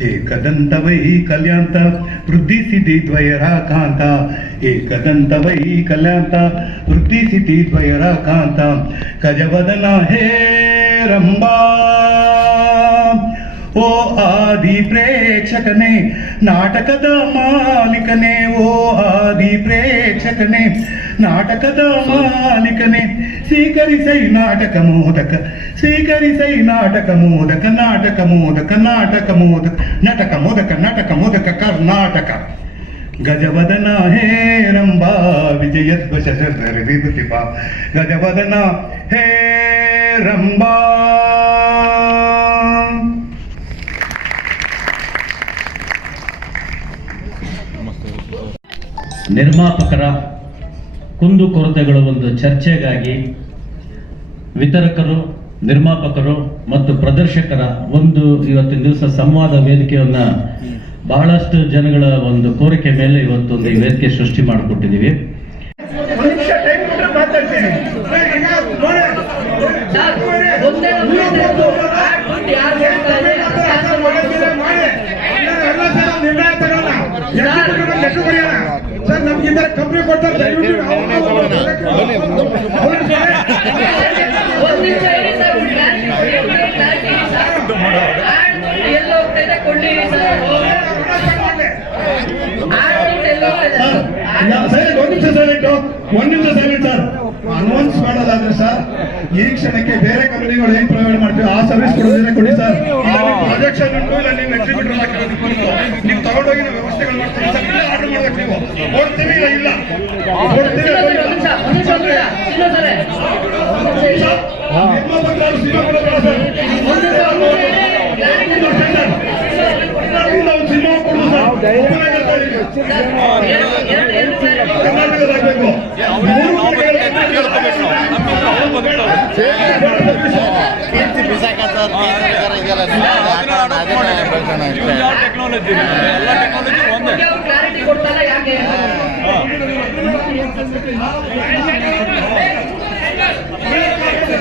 एकदन्तवै कल्यान्त वृद्धिसिति द्वयराकान्ता एकदन्तवै कल्यान्त वृद्धिसिति द्वयराकान्ता गजवदना हे रम्बा ఓ ఆది ప్రేక్షకనే నాటకದ మాలికనే ఓ ఆది ప్రేక్షకనే నాటకద మాలికనే స్వీకరిసై నాటక మోదక స్వీకరిసై నాటక మోదక నాటక మోదక నాటక మోదక నటక మోదక నటక మోదక కర్ణాటక. గజవదన హే రంభా విజయధ్వజ గజవదన హే రంభా. ನಿರ್ಮಾಪಕರ ಕುಂದುಕೊರತೆಗಳ ಒಂದು ಚರ್ಚೆಗಾಗಿ ವಿತರಕರು ನಿರ್ಮಾಪಕರು ಮತ್ತು ಪ್ರದರ್ಶಕರ ಒಂದು ಇವತ್ತಿನ ದಿವಸ ಸಂವಾದ ವೇದಿಕೆಯನ್ನ ಬಹಳಷ್ಟು ಜನಗಳ ಒಂದು ಕೋರಿಕೆ ಮೇಲೆ ಇವತ್ತೊಂದು ಈ ವೇದಿಕೆ ಸೃಷ್ಟಿ ಮಾಡಿಕೊಟ್ಟಿದ್ದೀವಿ. ನಮ್ಗೆ ಕಂಪ್ನಿ ಕೊಡ್ತಾರೆ ನಾವು- ಒಂದ್ ನಿಮಿಷ ಸೈಲೆಂಟ್ ನಿಮಿಷ ಸೈಲೆಂಟ್ ಒಂದ್ ನಿಮಿಷ ಸೈಲೆಂಟ್ ಸರ್. ಅನೌನ್ಸ್ ಮಾಡೋದಾದ್ರೆ ಸರ್ ಈ ಕ್ಷಣಕ್ಕೆ ಬೇರೆ ಕಂಪನಿಗಳು ಏನ್ ಪ್ರೊವೈಡ್ ಮಾಡ್ತೀವಿ ಆ ಸರ್ವಿಸ್ ಕೊಡೋದ್ರೆ ಕೊಡಿ ಸರ್. ಪ್ರಾಜೆಕ್ಷನ್ ಉಂಟು ಇಲ್ಲ ನೀವು ಆಗಿ ನೀವು ತಗೊಂಡೋಗಿ ನಾವು ವ್ಯವಸ್ಥೆಗಳು ಮಾಡ್ತೀವಿ ಸರ್? ಆರ್ಡರ್ ಮಾಡ್ಬೇಕು ನೀವು. ಕರ್ನಾಟಕದಾಗಬೇಕು ಮೂರು ಟೆಕ್ನಾಲಜಿ ಎಲ್ಲ ಟೆಕ್ನಾಲಜಿ ಒಂದೇ ಕೊಡ್ತಾರ ಯಾಕೆ?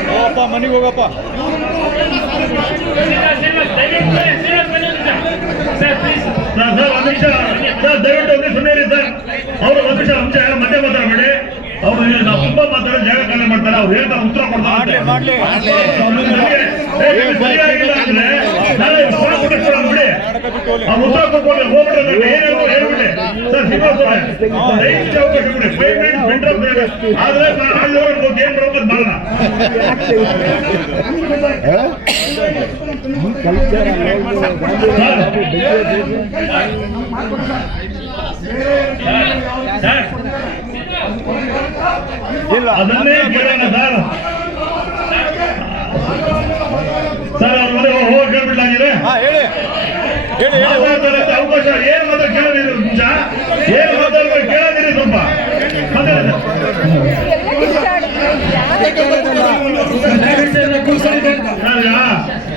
ಹೋಗಪ್ಪ ಮನೆಗೆ ಹೋಗಪ್ಪ. ಸರ್ ಸರ್ ಒಂದು ನಿಮಿಷ ಸರ್ ದಯವಿಟ್ಟು ಒಂದು ಸುಮ್ಮನೆ ಇರಿ ಸರ್ ಅವರು ಒಂದು ನಿಮಿಷ ಅಂಶ ಮಧ್ಯೆ ಮಾತಾಡಬೇಡಿ ಅವರು ನಾವು ತುಂಬಾ ಮಾತಾಡೋ ಜಾಗ ಖಾಲಿ ಮಾಡ್ತಾರೆ ಅವ್ರು ಹೇಳ್ತಾರೆ ಉತ್ತರ ಕೊಡ್ತಾರೆ ಅಂದ್ರೆ ಉತ್ತರ ಕೊಡ್ಬೋದು ಹೋಗ್ಬಿಡ್ರಿ ಹೇಳ್ಬಿಡಿ ಸರ್ ದಯವಿಟ್ಟು ಅವಕಾಶ ಕೊಡಿ ಆದ್ರೆ ಅಲ್ಲಿ ಹೋಗಿ ಏನ್ ಬರೋದು ಬರಲ್ಲ ಸರ್ ಇಲ್ಲ. ಅದನ್ನೇ ಕೇಳೋಣ ಸರ್ ಸರ್ ಅವ್ರ ಹೇಳಿ. ಹೇಳಿ ಹೇಳಿ. ಅವಕಾಶ. ಏನ್ ಮಾತ್ರ ಕೇಳೋದಿರಿ ಏನ್ ಮಾತಾಡ್ಬೇಕು ಕೇಳೋದಿರಿ ಸ್ವಲ್ಪ.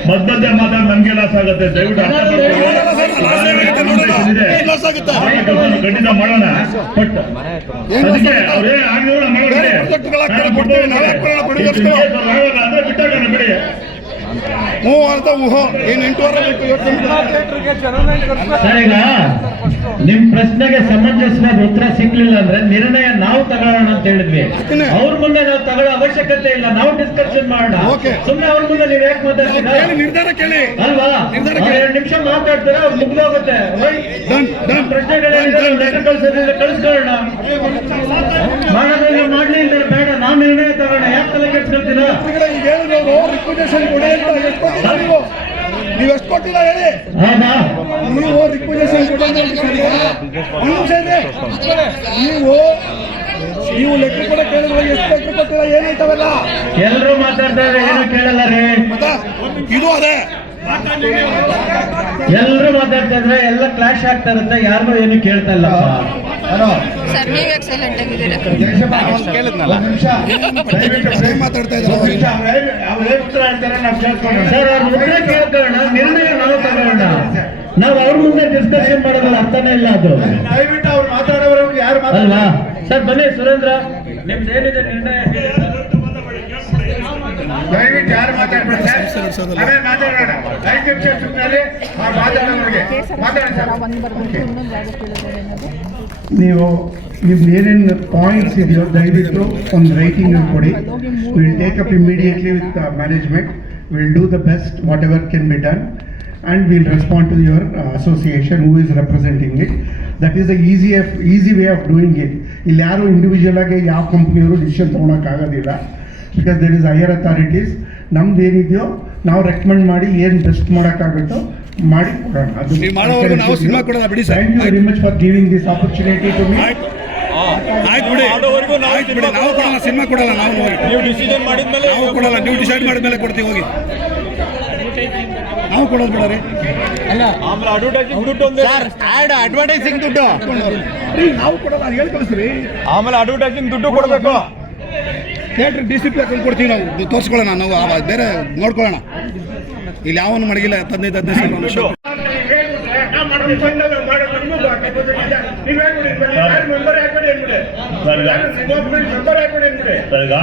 ಮದ್ದದ್ದೇ ಮಾತಾಡಿ ನಮ್ಗೆ ಲಾಸ್ ಆಗುತ್ತೆ. ದಯವಿಟ್ಟು. ಖಂಡಿತ ಮಾಡೋಣ. ಬಟ್ ಅದಕ್ಕೆ ಅವ್ರೇ ಆಗಿದ್ರು ಮಾಡೋಣ ಅಂದ್ರೆ ಬಿಟ್ಟಾಗೋಣ ಬಿಡಿ. ಹ್ಞೂ ಅಂತ ಊಹೋ ಏನು ಎಂಟುವರೆ ಬೇಕು ಇವತ್ತು ಸರ್ ಈಗ ನಿಮ್ ಪ್ರಶ್ನೆಗೆ ಸಮಂಜಸವಾದ ಉತ್ತರ ಸಿಗ್ಲಿಲ್ಲ ಅಂದ್ರೆ ನಿರ್ಣಯ ನಾವು ತಗೊಳ್ಳೋಣ ಅಂತ ಹೇಳಿದ್ವಿ. ಅವ್ರ ಮುಂದೆ ನಾವು ತಗೊಳ್ಳೋ ಅವಶ್ಯಕತೆ ಇಲ್ಲ ನಾವು ಡಿಸ್ಕಷನ್ ಮಾಡೋಣ. ಸುಮ್ಮನೆ ಅವ್ರ ಮುಂದೆ ನೀವ್ ಯಾಕೆ ಮಾತಾಡ್ತೀರಾ? ನಿರ್ಧಾರ ಕೇಳಿ. ಅಲ್ವಾ. ಎರಡು ನಿಮಿಷ ಮಾತಾಡ್ತಾರೆ ಅವ್ರು ಮುಗ್ದೋಗುತ್ತೆ ಪ್ರಶ್ನೆಗಳೇನಿದ್ರೆ ಲೆಟರ್ ಕಳಿಸ್ಕೊಳ್ಳೋಣ. ಮಾಡ್ಲಿ ಇಲ್ಲ ಬೇಡ ನಾವು ನಿರ್ಣಯ ತಗೋಣ ಯಾಕೆ ತಲೆ ಕೆಡ್ಸ್ಕೊಳ್ತೀರಾ ಈಗ ಹೇಳಿದ್ರು ರಿಕ್ವಿಜೇಷನ್ ಕೊಡಿ ಅಂತ ಎಷ್ಟು ಕೊಟ್ಟಿಲ್ಲ ನೀವು? ನೀವು ಎಷ್ಟು ಕೊಟ್ಟಿಲ್ಲ ಹೇಳಿ. ನೀವು ರಿಕ್ವಿಜೇಷನ್ ಕೊಡಿ ಅಂತ ಹೇಳಿದ್ರೆ ಒಂದು ನಿಮಿಷ ಇದೆ ನೀವು ನೀವು ಲೆಕ್ಕ ಕೂಡ ಕೇಳಿದ್ರೆ ಎಷ್ಟು ಲೆಕ್ಕ ಕೊಟ್ಟಿಲ್ಲ ಎಲ್ಲರೂ ಮಾತಾಡ್ತಾ ಮಾತಾಡ್ತಾರೆ ಏನು ಕೇಳಲ್ಲ ರೀ. ಇದು ಅದೇ. ಎಲ್ಲರೂ ಮಾತಾಡ್ತಾ ಇದ್ರೆ ಎಲ್ಲ ಕ್ಲಾಶ್ ಆಗ್ತಾ ಇರುತ್ತೆ ಯಾರಿಗೂ ಏನು ಕೇಳ್ತಾ ಇಲ್ಲ ಸರ್ ನೀವೇ ಎಕ್ಸಲೆಂಟ್ ಆಗಿದ್ದೀರಾ? ಏನ್ ಮಾತಾಡ್ತಾ ಇದ್ದಾರೆ ಸರ್ ಅವ್ರ ಉತ್ತರ ಕೇಳ್ಕೊಳ್ಳೋಣ ನಿರ್ಣಯ ನಾವು ತಗೊಳ್ಳೋಣ. ನಾವು ಅವ್ರ ಮುಂದೆ ಡಿಸ್ಕಷನ್ ಮಾಡೋದ್ರ ಅರ್ಥನೇ ಇಲ್ಲ ಅದು. ದಯವಿಟ್ಟು ಅವ್ರು ಮಾತಾಡೋರು ಯಾರು ಅಲ್ವಾ? ಸರ್ ಬನ್ನಿ ಸುರೇಂದ್ರ ನಿಮ್ದು ಏನಿದೆ ನಿರ್ಣಯ. ದಯವಿಟ್ಟು ಸರ್. ನಾವೇ ನಿಮ್ದು ಏನೇನು ಪಾಯಿಂಟ್ಸ್ ಇದೆಯೋ ದಯವಿಟ್ಟು ಒಂದು ರೈಟಿಂಗ್ ಕೊಡಿ. Will take up immediately with management will do the best whatever can be done and will respond to your association who is representing it that is the easy of easy way of doing it ಇಲ್ಲಿ ಯಾರು individual ಆಗಿ ಯಾವ ಕಂಪ್ನಿಯವರು decision ತೊಗೊಳಕ್ಕಾಗೋದಿಲ್ಲ because there is higher authorities ನಮ್ದು ಏನಿದೆಯೋ ನಾವು recommend ಮಾಡಿ ಏನು ಬೆಸ್ಟ್ ಮಾಡೋಕ್ಕಾಗುತ್ತೋ ಮಾಡಿ ಕೊಡೋಣ. ಅದು ನೀವು ಮಾಡೋವರೆಗೂ ನಾವು ಸಿನಿಮಾ ಕೊಡೋಣ ಬಿಡಿ sir. Thank you very much for giving this opportunity to me ಆಯ್ತು. ಆಯ್ತು ಬಿಡಿ. ಆಯ್ತು ಬಿಡಿ. ನಾವು ಕೊಡಲ್ಲ ಸಿನಿಮಾ ಕೊಡಲ್ಲ ನಾವು ಹೋಗಿ. ನೀವು ಡಿಸಿಷನ್ ಮಾಡಿದ್ಮೇಲೆ ನಾವು ಕೊಡಲ್ಲ ನೀವು ಡಿಸೈಡ್ ಮಾಡಿದ್ಮೇಲೆ ಕೊಡ್ತೀವಿ ಹೋಗಿ. ನಾವು ಕೊಡೋದು ಬಿಡರಿ. ಆಮೇಲೆ ಅಡ್ವರ್ಟೈಸಿಂಗ್ ದುಡ್ಡು ಒಂದೇ ಅಡ್ವರ್ಟೈಸಿಂಗ್ ದುಡ್ಡು. ರೀ, ನಾವು ಕೊಡಲ್ಲ ಹೇಳಿ ಕಳಿಸ್ರಿ ಆಮೇಲೆ ಅಡ್ವರ್ಟೈಸಿಂಗ್ ದುಡ್ಡು ಕೊಡಬೇಕು. ಥಿಯೇಟ್ರ್ ಡಿಸಿಪ್ಲಿನ್ ಕೊಡ್ತೀವಿ ನಾವು. ತೋರಿಸ್ಕೊಳ್ಳೋಣ ನಾವು ಆ ಬೇರೆ ನೋಡ್ಕೊಳ್ಳೋಣ. ಇಲ್ಲಿ ಯಾವನು ಮಡಗಿಲ್ಲ ತಂದೆ ಹದಿನೈದು ಸರ್ಗ?